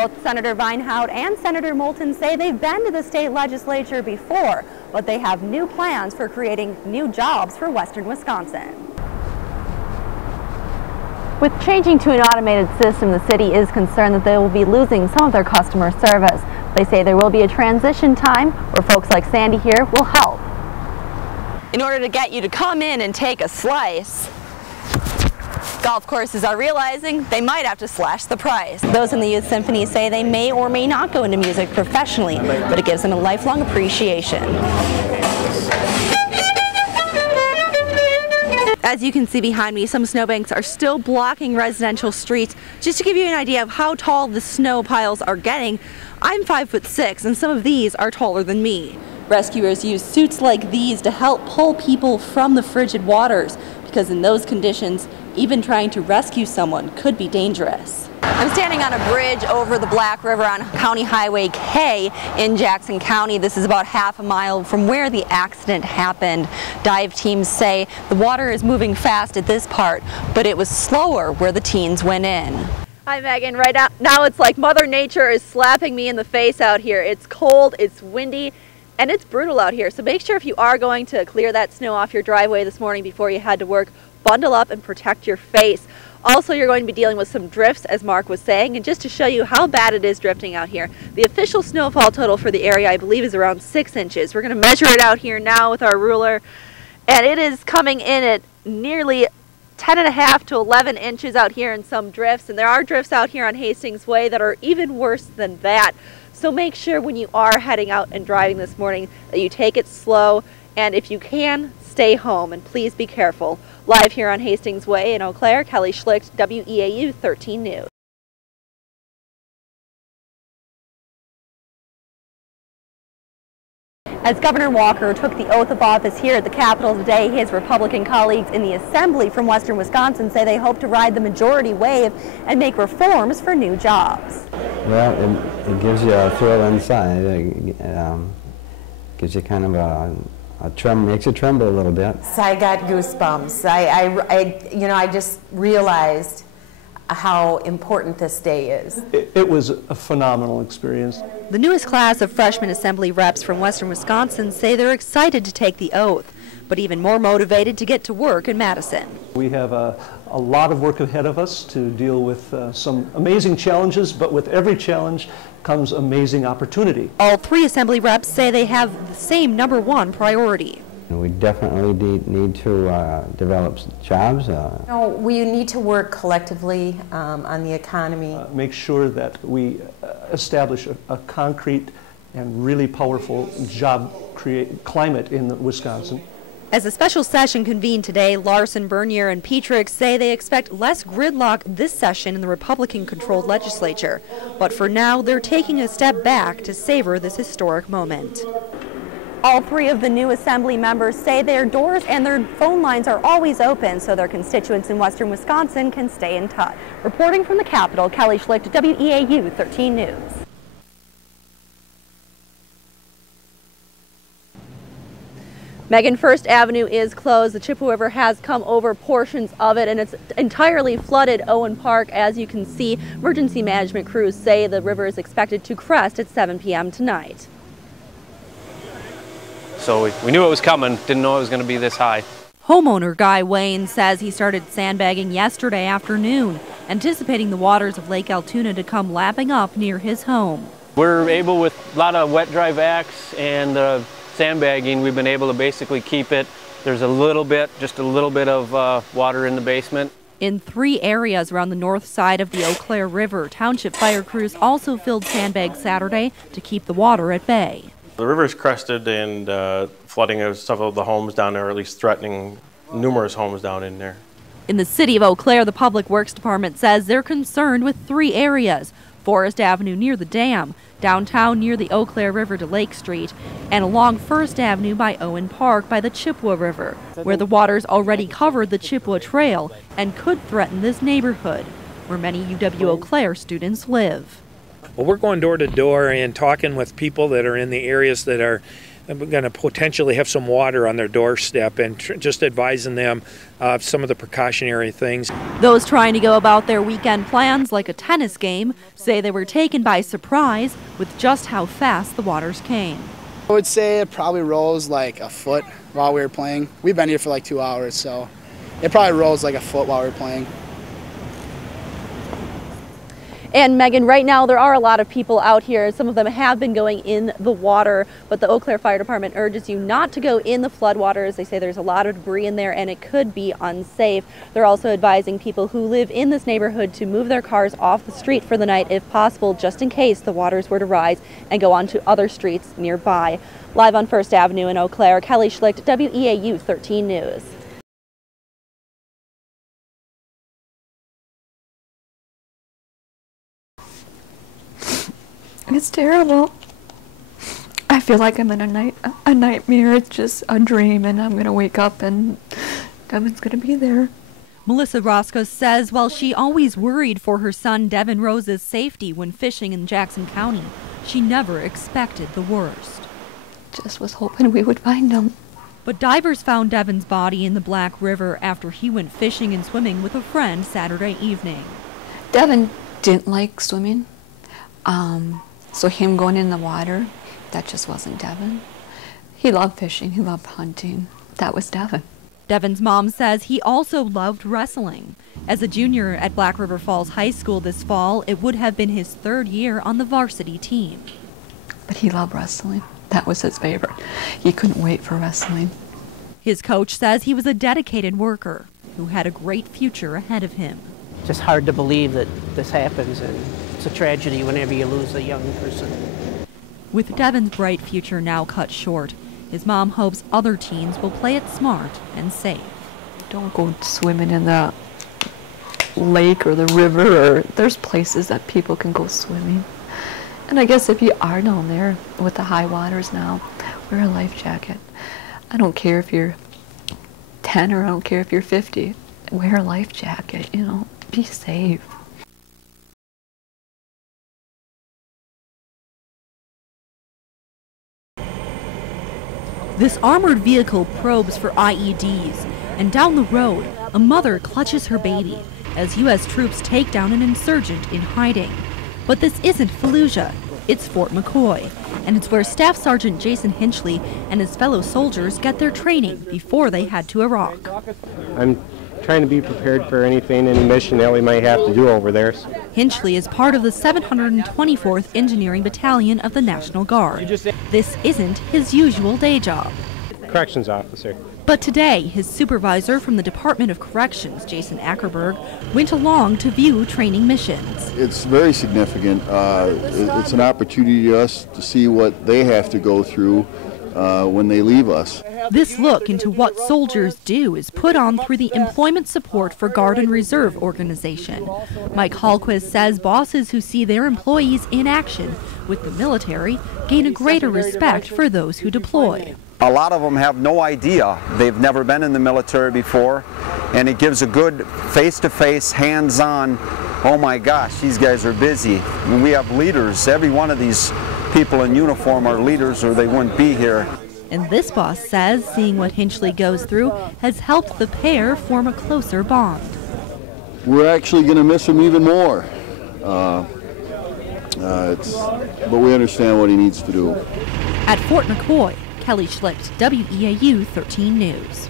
Both Senator Vinehout and Senator Moulton say they've been to the state legislature before, but they have new plans for creating new jobs for western Wisconsin. With changing to an automated system, the city is concerned that they will be losing some of their customer service. They say there will be a transition time where folks like Sandy here will help. In order to get you to come in and take a slice, golf courses are realizing they might have to slash the price. Those in the Youth Symphony say they may or may not go into music professionally, but it gives them a lifelong appreciation. As you can see behind me, some snowbanks are still blocking residential streets. Just to give you an idea of how tall the snow piles are getting, I'm 5'6", and some of these are taller than me. Rescuers use suits like these to help pull people from the frigid waters, because in those conditions, even trying to rescue someone could be dangerous. I'm standing on a bridge over the Black River on County Highway K in Jackson County. This is about half a mile from where the accident happened. Dive teams say the water is moving fast at this part, but it was slower where the teens went in. Hi Megan, right now it's like Mother Nature is slapping me in the face out here. It's cold, it's windy, and it's brutal out here. So make sure if you are going to clear that snow off your driveway this morning before you head to work, bundle up and protect your face. Also, you're going to be dealing with some drifts, as Mark was saying, and just to show you how bad it is drifting out here, the official snowfall total for the area, I believe, is around 6 inches. We're going to measure it out here now with our ruler, and it is coming in at nearly 10.5 to 11 inches out here in some drifts, and there are drifts out here on Hastings Way that are even worse than that. So make sure when you are heading out and driving this morning that you take it slow, and if you can, stay home, and please be careful. Live here on Hastings Way in Eau Claire, Kelly Schlicht, WEAU 13 News. As Governor Walker took the oath of office here at the Capitol today, his Republican colleagues in the Assembly from western Wisconsin say they hope to ride the majority wave and make reforms for new jobs. Well, it gives you a thrill inside. It gives you kind of a makes you tremble a little bit. I got goosebumps. I just realized how important this day is. It was a phenomenal experience. The newest class of freshman Assembly reps from western Wisconsin say they're excited to take the oath, but even more motivated to get to work in Madison. We have a lot of work ahead of us to deal with some amazing challenges, but with every challenge comes amazing opportunity. All three Assembly reps say they have the same #1 priority. We definitely need to develop jobs. We need to work collectively on the economy. Make sure that we establish a concrete and really powerful job climate in Wisconsin. As a special session convened today, Larson, Bernier, and Petrick say they expect less gridlock this session in the Republican-controlled legislature. But for now, they're taking a step back to savor this historic moment. All three of the new Assembly members say their doors and their phone lines are always open so their constituents in western Wisconsin can stay in touch. Reporting from the Capitol, Kelly Schlicht, WEAU 13 News. Megan, First Avenue is closed. The Chippewa River has come over portions of it, and it's entirely flooded Owen Park. As you can see, emergency management crews say the river is expected to crest at 7 p.m. tonight. So we knew it was coming, didn't know it was going to be this high. Homeowner Guy Wayne says he started sandbagging yesterday afternoon, anticipating the waters of Lake Altoona to come lapping up near his home. We're able, with a lot of wet dry vacs and sandbagging, we've been able to basically keep it. There's just a little bit of water in the basement. In 3 areas around the north side of the Eau Claire River, township fire crews also filled sandbags Saturday to keep the water at bay. The river's crested and flooding of several of the homes down there, or at least threatening numerous homes down in there. In the city of Eau Claire, the Public Works Department says they're concerned with 3 areas: Forest Avenue near the dam, downtown near the Eau Claire River to Lake Street, and along First Avenue by Owen Park by the Chippewa River, where the water's already covered the Chippewa Trail and could threaten this neighborhood, where many UW Eau Claire students live. Well, we're going door to door and talking with people that are in the areas that are going to potentially have some water on their doorstep, and just advising them of some of the precautionary things. Those trying to go about their weekend plans like a tennis game say they were taken by surprise with just how fast the waters came. I would say it probably rose like a foot while we were playing. We've been here for like 2 hours, so it probably rose like a foot while we were playing. And Megan, right now there are a lot of people out here. Some of them have been going in the water, but the Eau Claire Fire Department urges you not to go in the floodwaters. They say there's a lot of debris in there and it could be unsafe. They're also advising people who live in this neighborhood to move their cars off the street for the night if possible, just in case the waters were to rise and go onto other streets nearby. Live on First Avenue in Eau Claire, Kelly Schlicht, WEAU 13 News. It's terrible. I feel like I'm in a nightmare. It's just a dream, and I'm going to wake up and Devin's going to be there. Melissa Roscoe says while she always worried for her son Devin Rose's safety when fishing in Jackson County, she never expected the worst. Just was hoping we would find him. But divers found Devin's body in the Black River after he went fishing and swimming with a friend Saturday evening. Devin didn't like swimming. So him going in the water, that just wasn't Devin. He loved fishing, he loved hunting. That was Devin. Devin's mom says he also loved wrestling. As a junior at Black River Falls High School this fall, it would have been his 3rd year on the varsity team. But he loved wrestling. That was his favorite. He couldn't wait for wrestling. His coach says he was a dedicated worker who had a great future ahead of him. Just hard to believe that this happens, and it's a tragedy whenever you lose a young person. With Devin's bright future now cut short, his mom hopes other teens will play it smart and safe. Don't go swimming in the lake or the river, or there's places that people can go swimming. And I guess if you are down there with the high waters now, wear a life jacket. I don't care if you're 10 or I don't care if you're 50. Wear a life jacket, you know, be safe. This armored vehicle probes for IEDs, and down the road, a mother clutches her baby as U.S. troops take down an insurgent in hiding. But this isn't Fallujah, it's Fort McCoy, and it's where Staff Sergeant Jason Hinchley and his fellow soldiers get their training before they head to Iraq. I'm trying to be prepared for anything, any mission that we might have to do over there. Hinchley is part of the 724th Engineering Battalion of the National Guard. This isn't his usual day job. Corrections officer. But today, his supervisor from the Department of Corrections, Jason Ackerberg, went along to view training missions. It's very significant. It's an opportunity to us to see what they have to go through when they leave us. This look into what soldiers do is put on through the Employment Support for Guard and Reserve organization. Mike Hallquist says bosses who see their employees in action with the military gain a greater respect for those who deploy. A lot of them have no idea. They've never been in the military before, and it gives a good face-to-face, hands-on, oh my gosh, these guys are busy. When we have leaders, every one of these people in uniform are leaders or they wouldn't be here. And this boss says seeing what Hinchley goes through has helped the pair form a closer bond. We're actually going to miss him even more. But we understand what he needs to do. At Fort McCoy, Kelly Schlicht, WEAU 13 News.